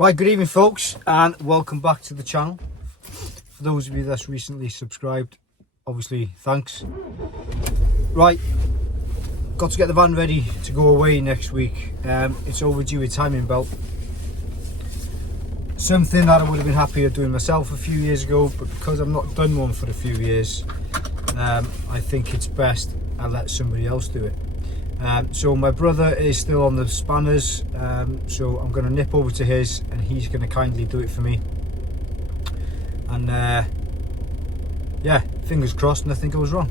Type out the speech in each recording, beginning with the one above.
Right, good evening folks, and welcome back to the channel. For those of you that's recently subscribed, obviously thanks. Right, got to get the van ready to go away next week. It's overdue a timing belt. Something that I would have been happier doing myself a few years ago, but because I've not done one for a few years, I think it's best I let somebody else do it. So my brother is still on the spanners, so I'm going to nip over to his and he's going to kindly do it for me. And yeah, fingers crossed nothing goes wrong.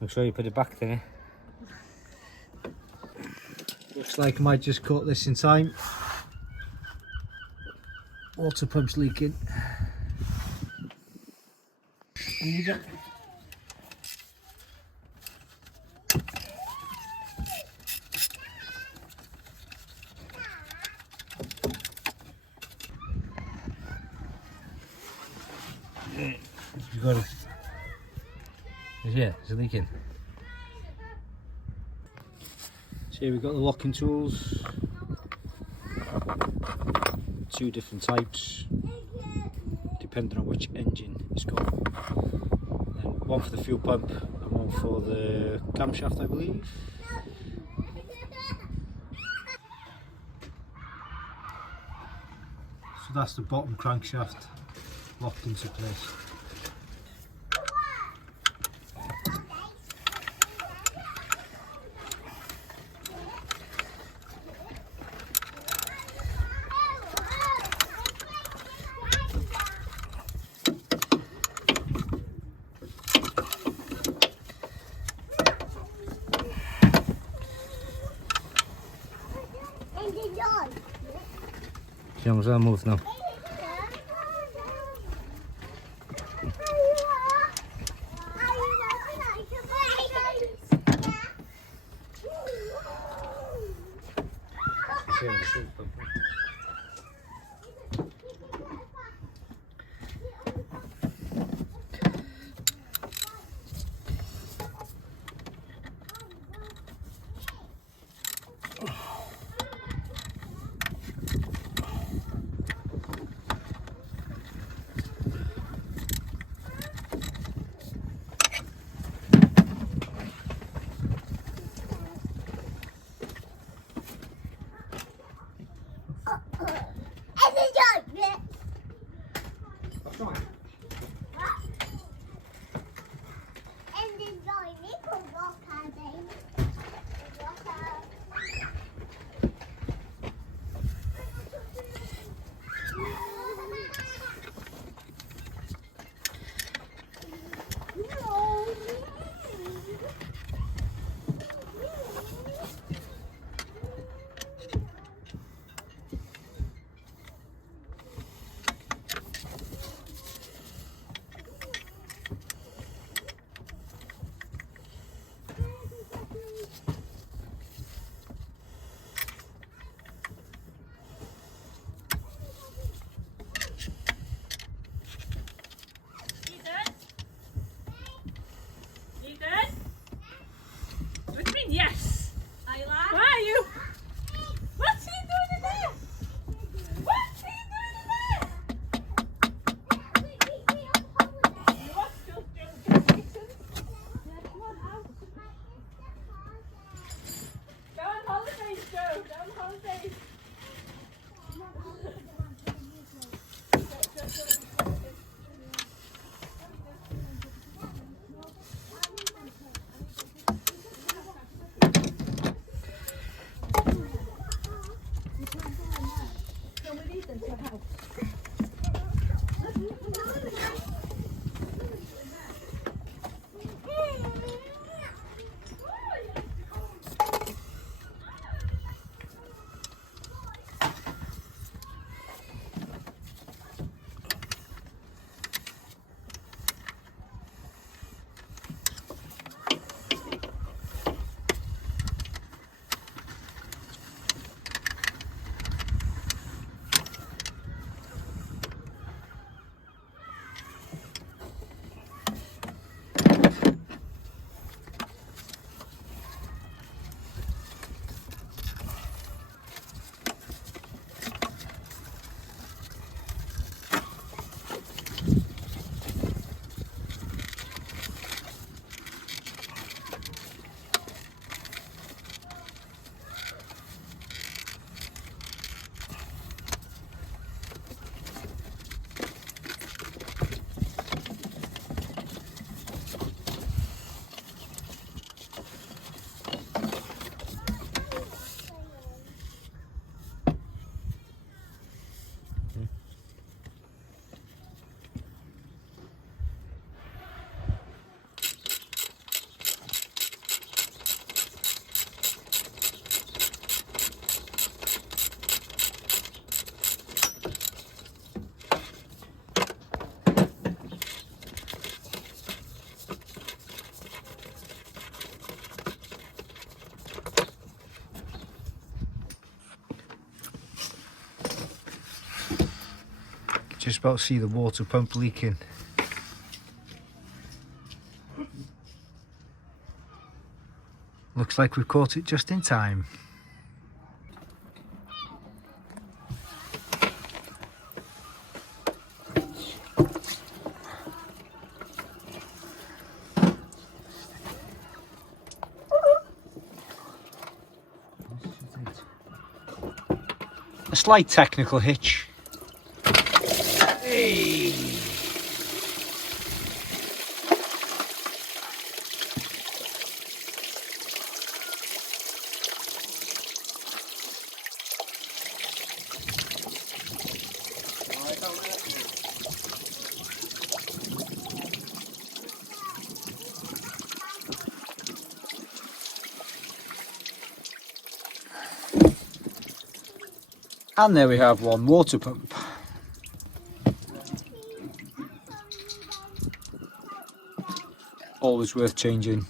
Make sure you put it back there. Looks like I might just cut this in time. Water pump's leaking. Need it. You got it. Yeah, it's leaking. So here we've got the locking tools. Two different types, depending on which engine it's got. And one for the fuel pump and one for the camshaft, I believe. So that's the bottom crankshaft locked into place. Young's gonna move now. Yes! Why are you? What's he doing in there? What's he doing in there? You are still doing kitchen? Yeah, come on out. Go on holidays, Joe. Go on holidays. Just about to see the water pump leaking. Looks like we've caught it just in time. A slight technical hitch. Hey. And there we have one water pump. Always worth changing.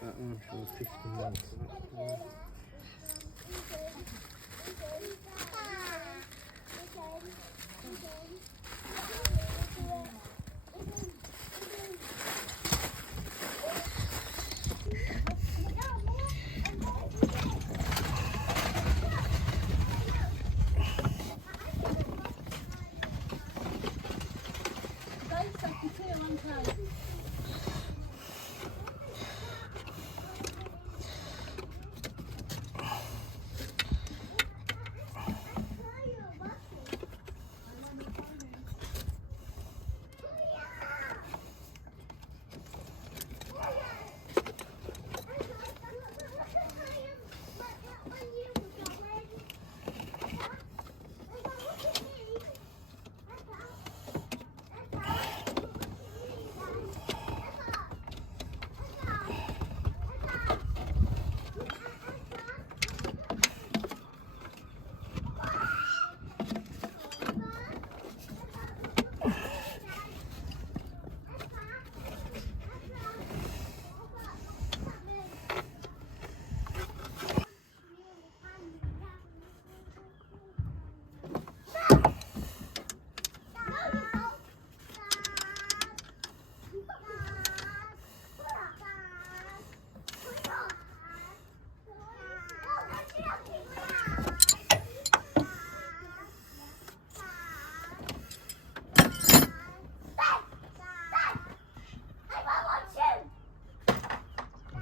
That one shows 15 volts.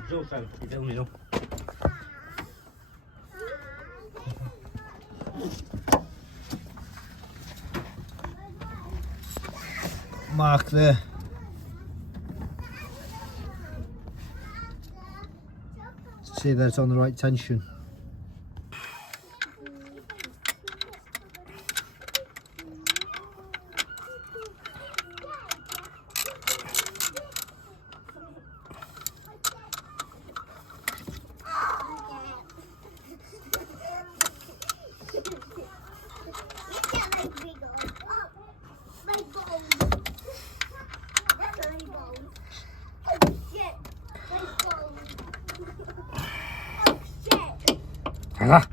Zo zijn het, ik wil niet zo. Mark there. See that it's on the right tension. Ah.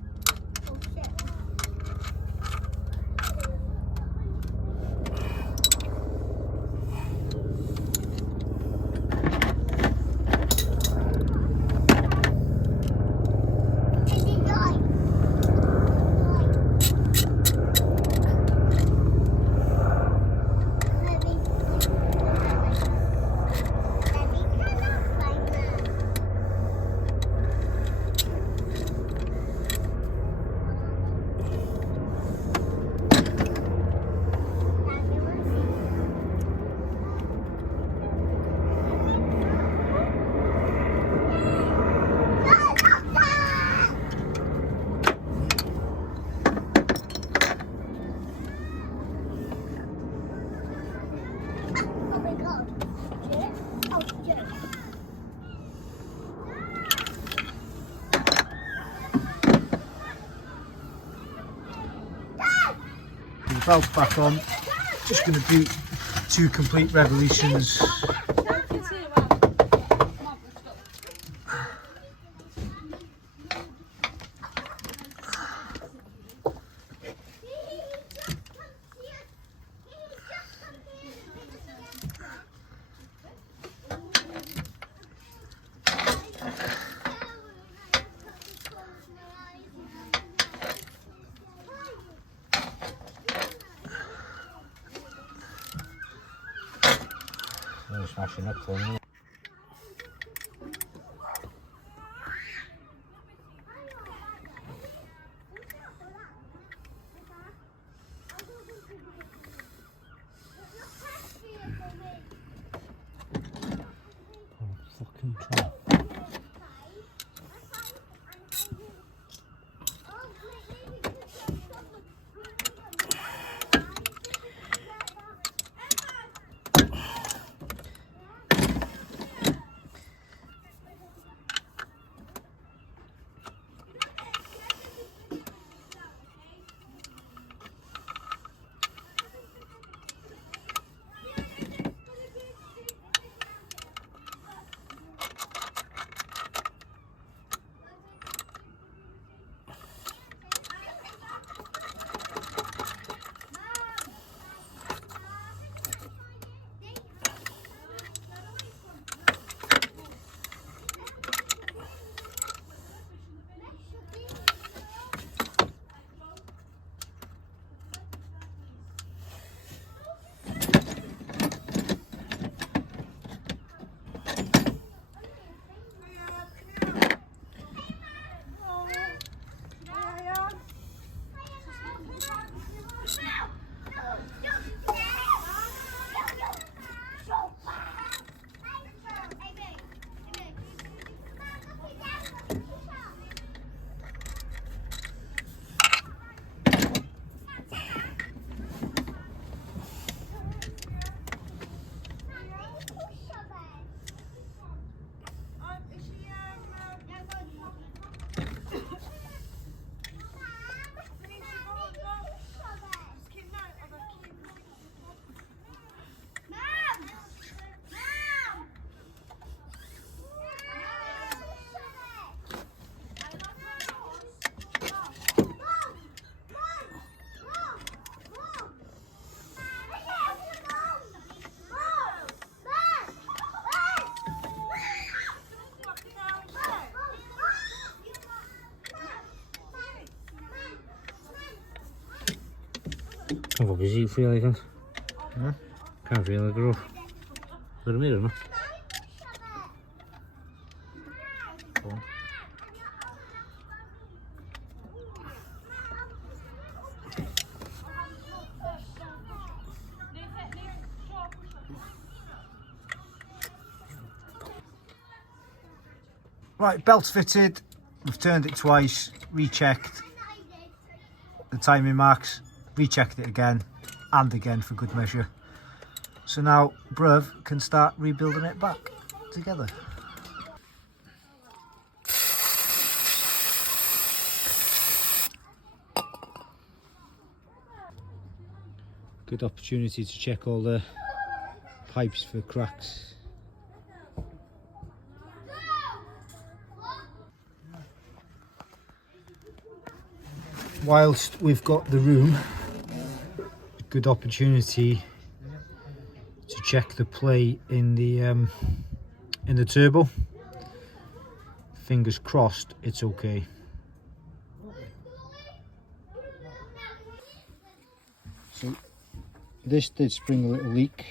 Belt back on, just going to do 2 complete revolutions. Smashing up for me. Fucking try. What was he feel like? Huh? Can't feel like a roof. What a minute, no? Right, belt's fitted. We've turned it twice, rechecked the timing marks, rechecked it again and again for good measure. So now bruv can start rebuilding it back together. Good opportunity to check all the pipes for cracks. Whilst we've got the room, good opportunity to check the play in the turbo. Fingers crossed it's okay. So this did spring a little leak.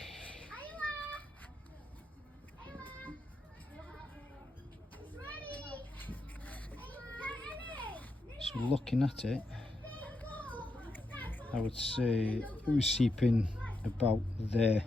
So looking at it, I would say it was seeping about there.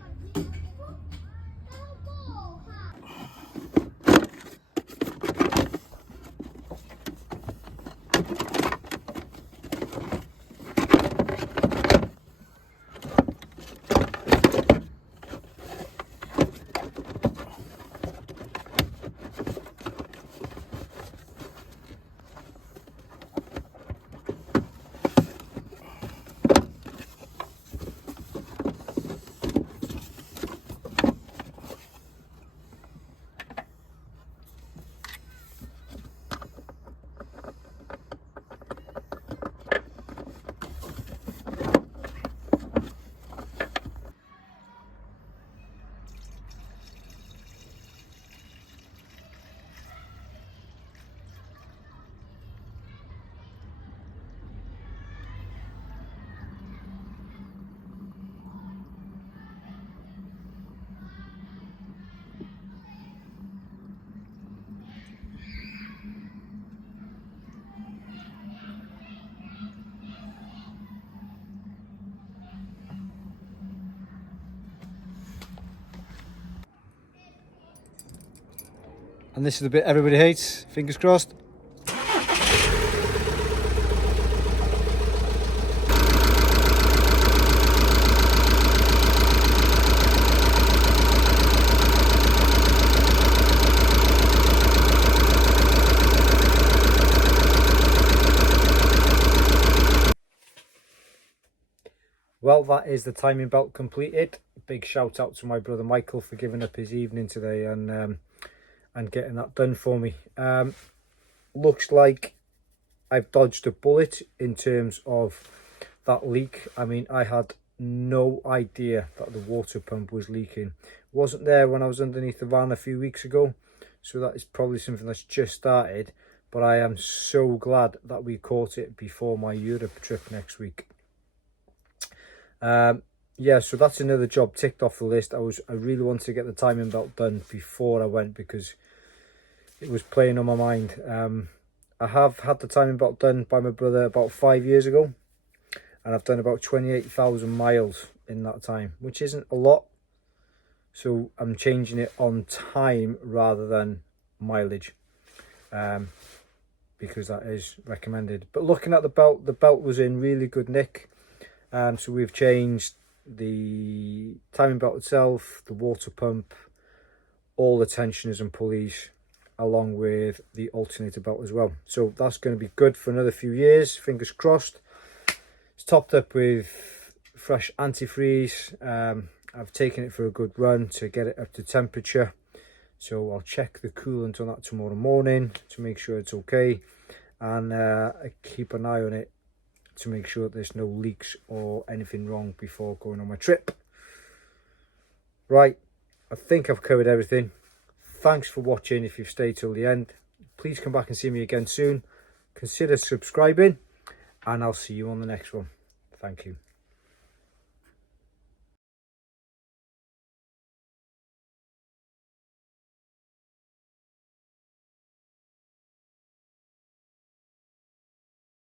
And this is the bit everybody hates. Fingers crossed. Well, that is the timing belt completed. Big shout out to my brother Michael for giving up his evening today and getting that done for me. Looks like I've dodged a bullet in terms of that leak. I mean, I had no idea that the water pump was leaking. It wasn't there when I was underneath the van a few weeks ago, so that is probably something that's just started. But I am so glad that we caught it before my Europe trip next week. Yeah, so that's another job ticked off the list. I really wanted to get the timing belt done before I went because it was playing on my mind. I have had the timing belt done by my brother about 5 years ago, and I've done about 28,000 miles in that time, which isn't a lot. So I'm changing it on time rather than mileage, because that is recommended. But looking at the belt was in really good nick. So we've changed the timing belt itself, the water pump, all the tensioners and pulleys, along with the alternator belt as well. So that's going to be good for another few years, fingers crossed. It's topped up with fresh antifreeze. I've taken it for a good run to get it up to temperature. So I'll check the coolant on that tomorrow morning to make sure it's okay. And I keep an eye on it to make sure there's no leaks or anything wrong before going on my trip. Right, I think I've covered everything. Thanks for watching. If you've stayed till the end, please come back and see me again soon. Consider subscribing, and I'll see you on the next one. Thank you.